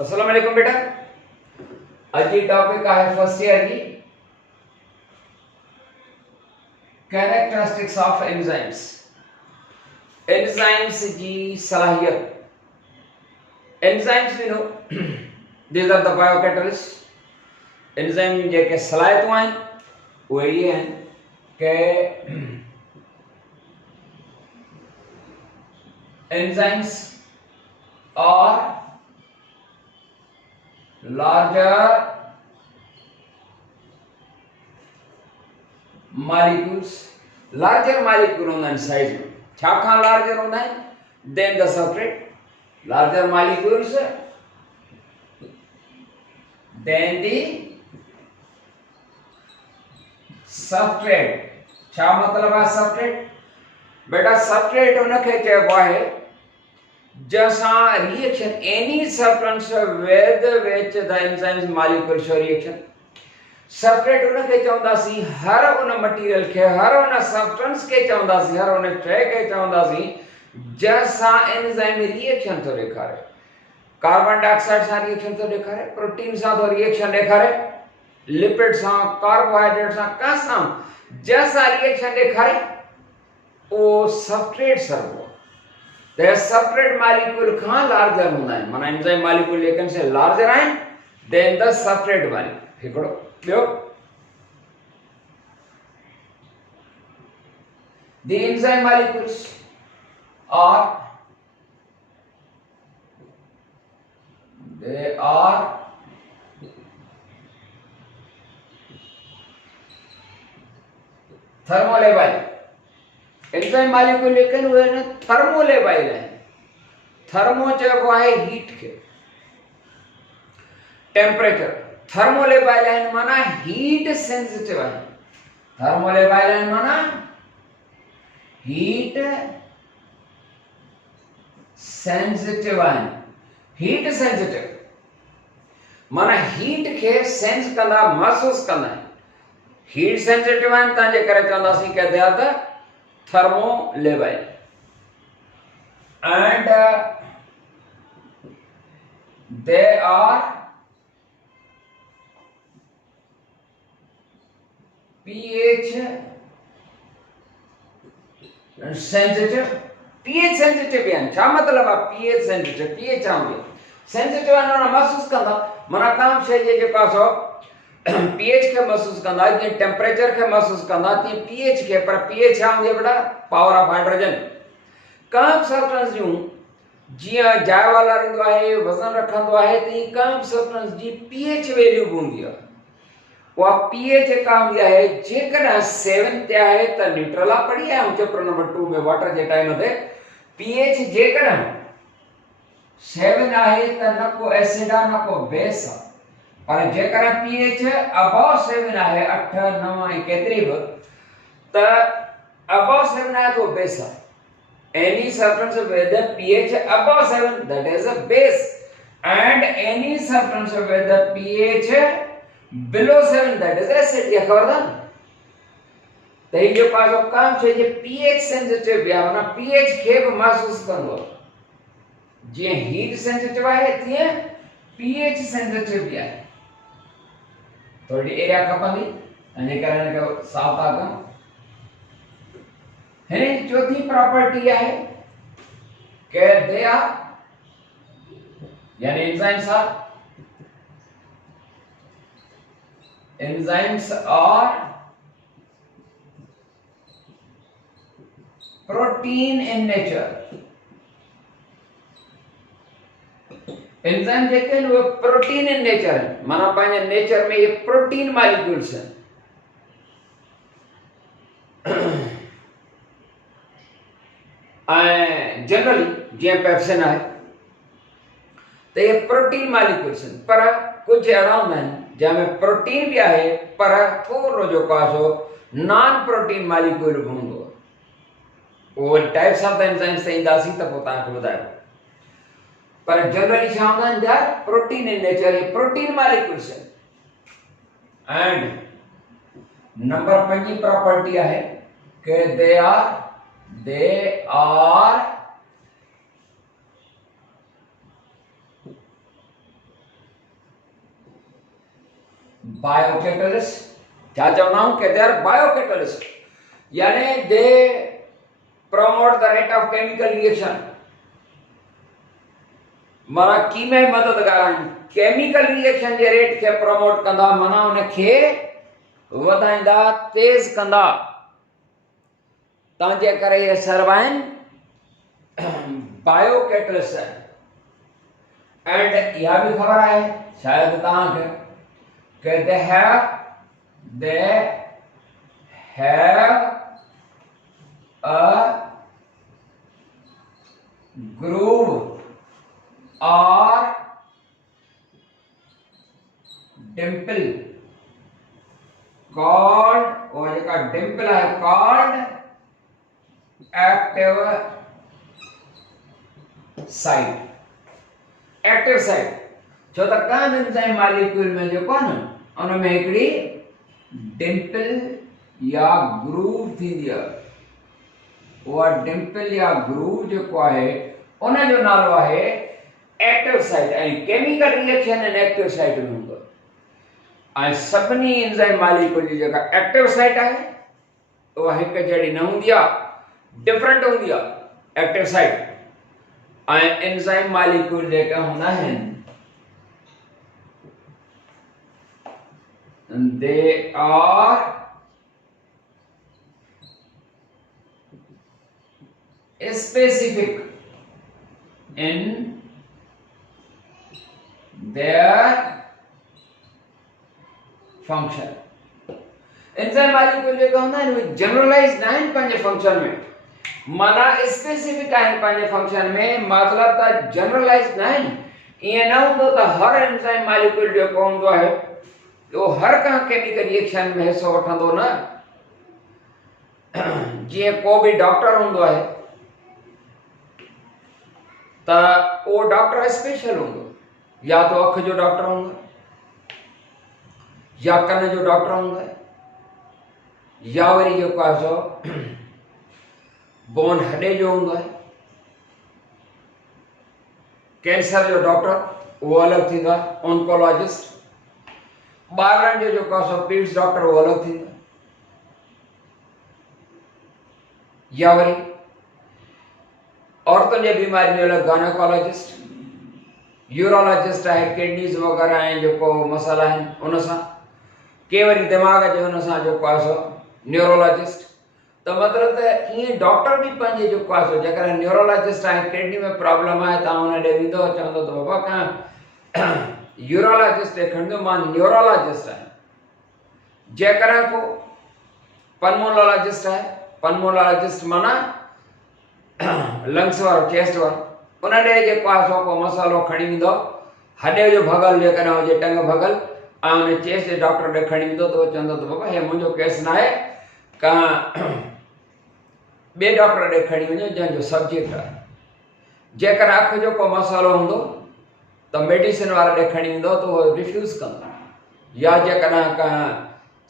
अस्सलाम वालेकुम बेटा। आज की टॉपिक है फर्स्ट ईयर की कैरेक्टरिस्टिक्स ऑफ एंजाइम्स। एंजाइम्स की सलाहियत। Enzymes we know these are the biocatalyst. Enzyme जेके सलाहियतूं आहिनि उहे इहे आहिनि कि enzymes are larger molecules, larger molecule होना है साइज में। छाखा larger होना है than the substrate, larger molecules than the substrate। छा मतलब है substrate? बेटा substrate उनखे चइबो आहे जैसा reaction any substance with which the enzymes molecule show reaction। substrate उनखे चवंदासीं हर उन मटेरियल खे, हर उन सब्सटेंस खे चवंदासीं, हर उन शइ खे चवंदासीं जैसा एंजाइम रिएक्शन थो ॾेखारे। कार्बन डाइऑक्साइड सां रिएक्शन थो ॾेखारे, प्रोटीन सां थो रिएक्शन ॾेखारे, लिपिड सां, कार्बोहाइड्रेट सां, कंहिंसां जैसा रिएक्शन ॾेखारे उहो substrate servo. The substrate molecule Khan larger हूंदा आहिनि, माना एंजाइम molecule लेकिन से larger आहिनि than the substrate molecule। हिकिड़ो ॿियो the enzyme molecules are thermolabile। Enzyme molecule लेकिन उहे न थर्मोलेबाइल आहिनि। थर्मो चइबो आहे हीट खे, टेम्परेचर। थर्मोलेबाइल आहिनि माना हीट सेंसिटिव आहिनि। थर्मोलेबाइल आहिनि माना हीट सेंसिटिव आहिनि। हीट सेंसिटिव माना हीट खे सेंस कंदा, महसूस कंदा आहिनि। हीट सेंसिटिव आहिनि तंहिंजे करे चवंदासीं कि they are the thermolabile and they are pH sensitive। pH sensitive यानी क्या मतलब है pH sensitive? pH आऊंगे sensitive आना महसूस करना मना काम शे जे पासो pH के महसूस कंदा, जे टेम्परेचर के महसूस कंदा, ती pH के पर pH आंदे बेटा power of hydrogen. Come substance जूं जिया जाइ वाला रहंदो आहे, वजन रखंदो आहे, ती कम सब्सटेंस जी pH वैल्यू हूंदी आहे। वा pH का हूंदी आहे जेकॾहिं 7 ते आहे त न्यूट्रल आहे। पढ़ी आहे चैप्टर नंबर 2 में वाटर जे टाइम ते pH जेकॾहिं 7 आहे त न को एसिड आहे न को बेस आहे। पर जेकर pH above 7 आहे, 8 9 ऐं केतिरी बि, त above 7 आहे तो बेस आहे। any substance with a pH above 7 that is a base and any substance with a pH below 7 that is acid। ये खबरदार त ये पासो काम छे जे pH सेंसिटिव या माना pH खे भी महसूस कंदो। जे हीट सेंसिटिव आहे तीअं pH सेंसिटिव भी आहे। थोड़ी एरिया खपंदी अने कारण के साफ था कम। हिन चौथी प्रॉपर्टी आहे कि दे आर यानी enzymes are protein in nature. Enzyme जेके वो प्रोटीन इन नेचर है, माना पाने नेचर में ये प्रोटीन मॉलिक्यूल्स हैं। जनरली जे पेप्सिन है तो ये प्रोटीन मॉलिक्यूल्स हैं, पर कुछ अड़ा हूंदा आहिनि जंहिंमें प्रोटीन भी आहे पर थोरो जो कासो नॉन प्रोटीन मॉलिक्यूल भी हूंदो। वो टाइप्स ऑफ द एंजाइम्स ते ईंदासीं त पोइ तव्हांखे ॿुधायो। पर जनरली छा हूंदा आहिनि यार प्रोटीन इन नेचर, ये प्रोटीन मॉलिक्यूल्स हैं। एंड नंबर 5 प्रॉपर्टी आहे कि दे आर बायोकैटलिस्ट। क्या चवंदा हूं कि दे आर बायोकैटलिस्ट, यानी they promote the rate of chemical reaction. माना कीमे मददगार आहिनि, केमिकल रिएक्शन जे रेट खे प्रमोट कंदा, माना उनखे वधाईंदा, तेज कंदा। तंहिंजे करे इहे सर्व आहिनि बायोकैटलिस्ट। एंड इहा बि ख़बर आहे शायदि तव्हांखे कि they have a groove or dimple called, और जेका डिम्पल है called active site। Active site छो त कान एंजाइम मॉलिक्यूल में जेको न उन में हिकड़ी डिम्पल या ग्रूव थींदी आहे। उहा डिम्पल या ग्रूव जेको आहे उन जो नालो आहे एक्टिव साइट। ऐं chemical reaction in active site में हूंदो आहे। ऐं सभिनी एंजाइम मॉलिक्यूल जी जेका एक्टिव साइट आहे उहा हिक जहिड़ी न हूंदी आहे, डिफरेंट हूंदी आहे एक्टिव साइट। ऐं एंजाइम मॉलिक्यूल जेका हूंदा आहिनि they are specific in their function। Enzyme molecule जेका हूंदा आहिनि उहे जनरलाइज न आहिनि पंहिंजे फंक्शन में, माना स्पेसिफिक आहिनि पंहिंजे फंक्शन में, मतलब त जनरलाइज न आहिनि। ईअं न हूंदो त हर एंजाइम मॉलिक्यूल जेको हूंदो आहे वो हर का केमिकल रिएक्शन में हिस्सो वठंदो न। जीअं को भी डॉक्टर हूंदो आहे त वो डॉक्टर स्पेशल हूंदो, या तो अख जो डॉक्टर हूंदो, या कन जो डॉक्टर हूंदो है, या वरी जेको आहे सो बोन हॾे जो हूंदो आहे। कैंसर जो डॉक्टर वो अलग थींदो आहे, ऑन्कोलॉजिस्ट। ॿारनि जो जेको आहे सो पीड्स डॉक्टर वो अलग थींदो आहे। या वरी औरतुनि जे बीमारियुनि जो अलग गायनेकोलॉजिस्ट। यूरोलॉजिस्ट आहे, किडनीज़ वग़ैरह ऐं जेको मसाला आहिनि उन सां। के वरी दिमाग़ जे उन सां जेको आहे सो न्यूरोलॉजिस्ट। त मतिलब त ईअं डॉक्टर भी पंहिंजे जेको आहे सो जेकॾहिं न्यूरोलॉजिस्ट आहे, किडनी में प्रॉब्लम आहे, तव्हां हुन ॾे वेंदो चवंदो त बाबा खां यूरोलॉजिस्ट ॾेखारींदो, मां न्यूरोलॉजिस्ट आहियां। जेकॾहिं को पल्मोनोलॉजिस्ट आहे, पल्मोनोलॉजिस्ट माना लंग्स वारो, चेस्ट वारो, उन ॾे जेको आहे सो को मसालो खणी वेंदो, हॾे जो भगल जेकॾहिं हुजे, टंग भगल, ऐं उन चेस्ट जे डॉक्टर ॾे खणी वेंदो त उहो चवंदो त बाबा हे मुंहिंजो केस न आहे, का ॿिए डॉक्टर ॾे खणी वञो जंहिंजो सब्जेक्ट आहे। जेकॾहिं अख जो को मसालो हूंदो त मेडिसिन वारे ॾे खणी वेंदो त उहो रिफ्यूज़ कंदो, या जेकॾहिं का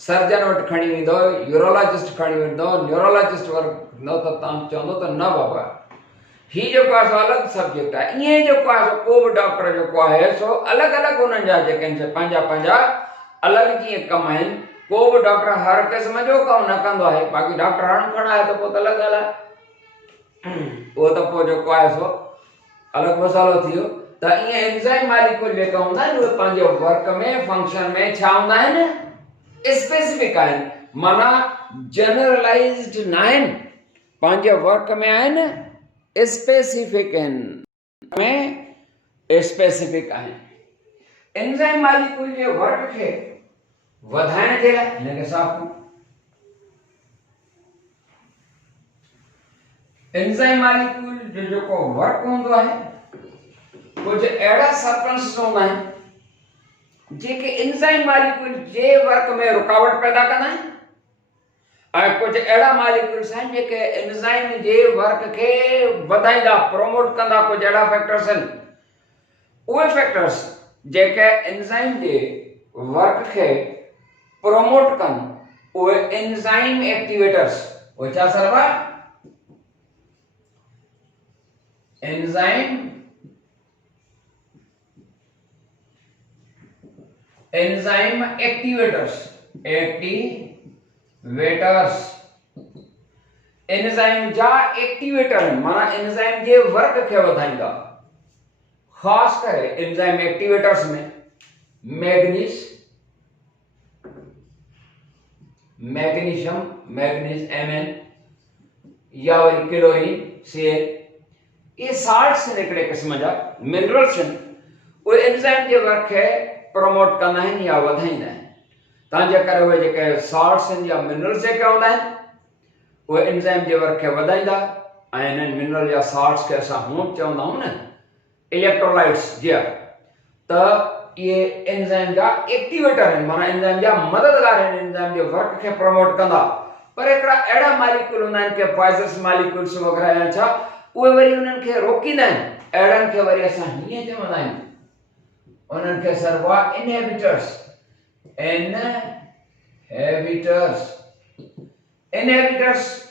सर्जन वटि खणी वेंदो, यूरोलॉजिस्ट खणी वेंदो, न्यूरोलॉजिस्ट वटि वेंदो त तव्हां चवंदो त न बाबा ही जेको आहे सो अलॻि सब्जेक्ट आहे। ईअं जेको आहे सो को बि डॉक्टर जेको आहे सो अलॻि अलॻि उन्हनि जा जेके आहिनि पंहिंजा पंहिंजा अलॻि जीअं कम आहिनि। को बि डॉक्टर हर क़िस्म जो कमु न कंदो आहे, बाक़ी डॉक्टर हणु खणु आहे त पोइ त अलॻि ॻाल्हि आहे, उहो त पोइ जेको आहे सो अलॻि मसालो थी वियो। त ईअं एंजाइम मॉलिक्यूल जेका हूंदा आहिनि उहे पंहिंजे वर्क में, फंक्शन में छा हूंदा आहिनि, स्पेसिफिक आहिनि, माना जनरलाइज्ड न आहिनि, पंहिंजे वर्क में आहिनि, स्पेसिफिक आहिनि, में स्पेसिफिक आहिनि। एंजाइम मॉलिक्यूल जे वर्क खे वधाइण जे लाइ हिनखे साफ़ एंजाइम मॉलिक्यूल जो जेको वर्क हूंदो आहे, कुछ अहिड़ा सब्सटेंस हूंदा आहिनि जेके एंजाइम मॉलिक्यूल जे वर्क में रुकावट पैदा कंदा आहिनि, ऐं कुछ अहिड़ा मॉलिक्यूल्स आहिनि जेके एंजाइम जे वर्क खे वधाईंदा, प्रोमोट कंदा। कुछ अहिड़ा फैक्टर्स आहिनि, उहे फैक्टर्स जेके एंजाइम जे वर्क खे प्रोमोट कनि, उहे एंजाइम एक्टिवेटर्स, उहे छा सर्वा एंजाइम एंजाइम एक्टिवेटर्स, एंजाइम जा एक्टिवेटर आहिनि, माना एंजाइम जे वर्क खे वधाईंदा। ख़ासि करे एंजाइम एक्टिवेटर्स में मैग्नीशियम Mn या वरी क्लोरीन Cl, ये साल्ट्स आहिनि, हिकिड़े क़िस्म जा मिनरल्स आहिनि, उहे एंजाइम जे वर्क खे प्रमोट कंदा आहिनि या वधाईंदा आहिनि। तंहिंजे करे उहे जेके साल्ट्स आहिनि या मिनरल्स जेके हूंदा आहिनि उहे एंजाइम जे वर्क खे वधाईंदा। ऐं इन्हनि मिनरल या साल्ट्स खे असां हूअं चवंदा आहियूं न इलेक्ट्रोलाइट्स जीअं, त ये एंजाइम जा एक्टिवेटर आहिनि, माना एंजाइम जा मददगार आहिनि, एंजाइम जे वर्क खे प्रमोट कंदा। पर हिकिड़ा अहिड़ा मालिक्यूल हूंदा आहिनि कि पॉइज़नस मालिक्यूल्स वग़ैरह या छा, उहे वरी उन्हनि खे रोकींदा आहिनि। अहिड़नि खे वरी असां हीअं चवंदा आहियूं, उन्हनि खे सरवा इनहिबिटर्स।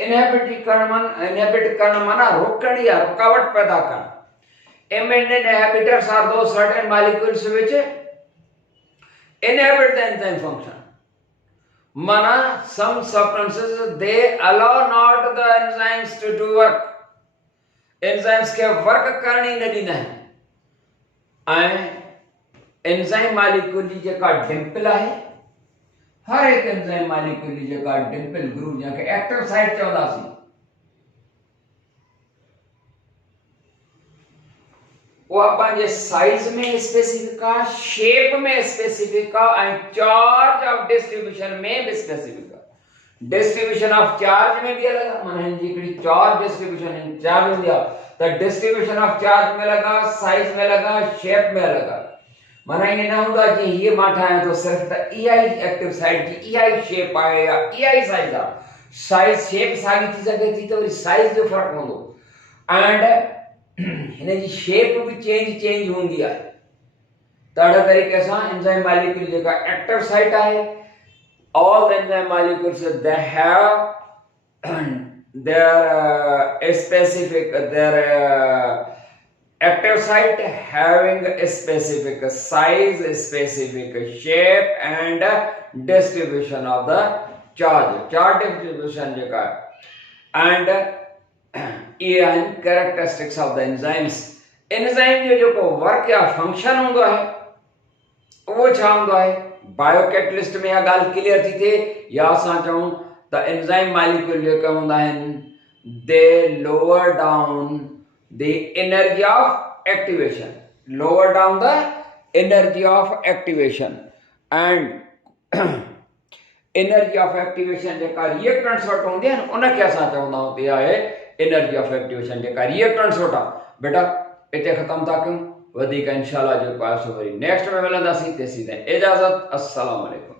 इनहिबिट करण माना रोकण या रुकावट पैदा करण। Inhibitors are those certain molecules which inhibit the enzyme function. Mana some substances they allow not the enzymes to do work. Enzymes के work करनी नहीं है। एंजाइम मालिक्यूल जी जेका डिंपल है, हर एक एंजाइम मालिक्यूल जी जेका डिंपल ग्रूव या के एक्टिव साइट चवंदासीं, वो पंहिंजे साइज में स्पेसिफिक आहे, शेप में स्पेसिफिक आहे ऐं चार्ज ऑफ डिस्ट्रीब्यूशन में भी स्पेसिफिक आहे। डिस्ट्रीब्यूशन ऑफ चार्ज में भी अलग आहे, माना हिन जी हिकिड़ी चार्ज डिस्ट्रीब्यूशन इन चार्ज हूंदी आहे त डिस्ट्रीब्यूशन ऑफ चार्ज में अलग आहे, साइज में अलग आहे, शेप में अलग आहे। माना ईअं न हूंदो आहे कि हीअ मां ठाहियां थो सिर्फ़ु त इहा ई एक्टिव साइट जी इहा ई शेप आहे या इहा ई साइज आहे। साइज शेप साॻी थी सघे थी त वरी साइज जो फ़र्क़ु हूंदो एंड हिन जी शेप भी चेंज होंगी है। तड़ा तरीके से एंजाइम मॉलिक्यूल जेका एक्टिव साइट है, all the enzyme molecules they have their specific active site having a specific size, a specific shape and distribution of the charge distribution जेका and ये आहिनि characteristics of the enzymes. Enzyme जो जेको work या function हूंदो आहे उहो छा हूंदो आहे, बायोकैटलिस्ट में इहा ॻाल्हि क्लियर थी थिए या असां चऊं त एंजाइम मॉलिक्यूल जेके हूंदा आहिनि they lower down the energy of activation, lower down the energy of activation and energy of activation जेका रिएक्टेंट्स वटि हूंदी आहे उनखे असां चवंदा आहियूं त आहे एनर्जी ऑफ एक्टिवेशन जेका रिएक्टेंट्स वटि आहे। बेटा हिते ख़तमु था कयूं, वधीक इंशाअल्लाह जेको आहे सो वरी नेक्स्ट में मिलंदासीं। तेसीं ताईं इजाज़त, अस्सलाम वालेकुम।